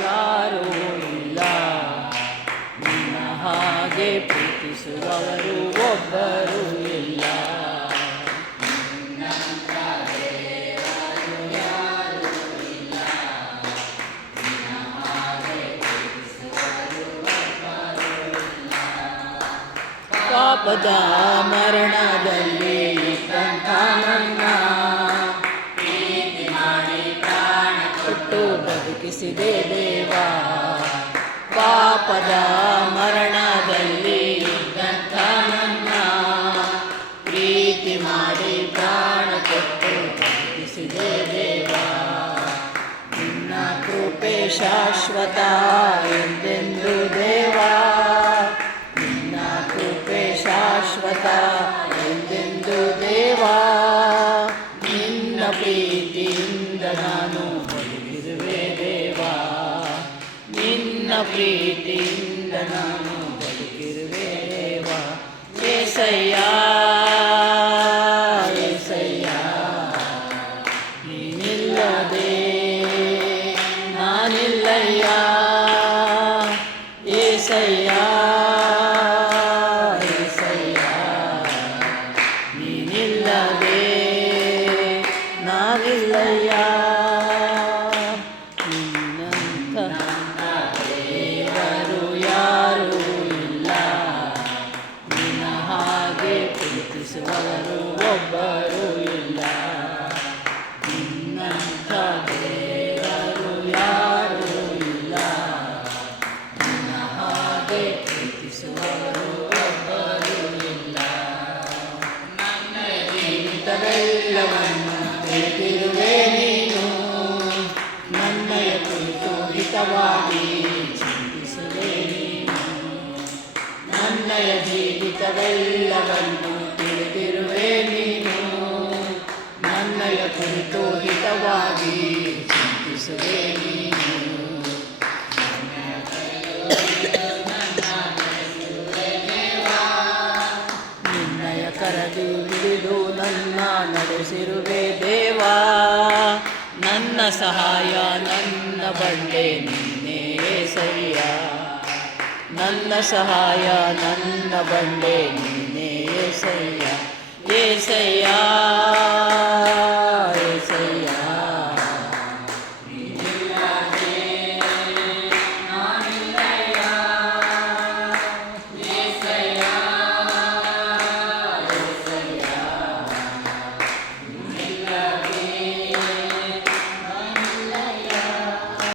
ಯಾರೂ ಇಲ್ಲ, ನಿನ್ನ ಹಾಗೆ ಪ್ರೀತಿಸುವವರು ಒಬ್ಬರೂ ಇಲ್ಲ. ಪಾಪದ ಮರಣದಲ್ಲಿ ಇದ್ದಂಥ ನನ್ನ ಪ್ರೀತಿ ಮಾಡಿ ಪ್ರಾಣ ಕೊಟ್ಟು ಬದುಕಿಸಿದೆ ದೇವ. ಪಾಪದ ಮರಣದಲ್ಲಿ ಇದ್ದಂಥ ನನ್ನ ಪ್ರೀತಿ ಮಾಡಿ ಪ್ರಾಣ ಕೊಟ್ಟು ಬದುಕಿಸಿದೆ ದೇವ. ನಿನ್ನ ಕೃಪೆ ಶಾಶ್ವತ ಎಂದೆಂದು ದೇವ, ಶಾಶ್ವತ ಎಂದೆಂದು ದೇವ. ನಿನ್ನ ಪ್ರೀತಿಯಿಂದ ನಾನು ಬದುಕಿರುವೆ ದೇವ, ನಿನ್ನ ಪ್ರೀತಿಯಿಂದ ನಾನು ಬದುಕಿರುವೆ ದೇವ. ಏಸಯ್ಯ ಏಸಯ್ಯ, ನೀನಿಲ್ಲದೆ ನಾನಿಲ್ಲಯ್ಯ. ಏಸಯ್ಯ ನಾವಿಲ್ಲಯ್ಯ. ನಿನ್ನಂಥ ದೇವರು ಯಾರೂ ಇಲ್ಲ, ನಿನ್ನ ಹಾಗೆ ಪ್ರೀತಿಸುವವರು ಒಬ್ಬರೂ ಇಲ್ಲ. ನಿನ್ನಂಥ ದೇವರು ಯಾರೂ ಇಲ್ಲ, ನಿನ್ನ ಹಾಗೆ ಪ್ರೀತಿಸುವವರು ಒಬ್ಬರೂ ಇಲ್ಲ. ನನ್ನ ಜೀವಿತವೆಲ್ಲವನ್ನು ತಿಳಿದಿರುವೆ ನೀನು, ನನ್ನಯ ಕುರಿತು ಹಿತವಾಗಿ ಚಿಂತಿಸುವೆ ನೀನು. ನನ್ನಯ ಜೀವಿತವೆಲ್ಲವನ್ನು ತಿಳಿದಿರುವೆ ನೀನು, ನನ್ನಯ ಕುರಿತು ಹಿತವಾಗಿ ಚಿಂತಿಸುವೆ ನೀನು. ನಿನ್ನಯ ಕರದಿ ಹಿಡಿದು ನನ್ನ ನಡೆಸಿರುವೆ ದೇವ. ನನ್ನ ಸಹಾಯ ನನ್ನ ಬಂಡೆ ನೀನೇ ಏಸಯ್ಯ, ನನ್ನ ಸಹಾಯ ನನ್ನ ಬಂಡೆ ನೀನೇ ಏಸಯ್ಯ. ಏಸಯ್ಯ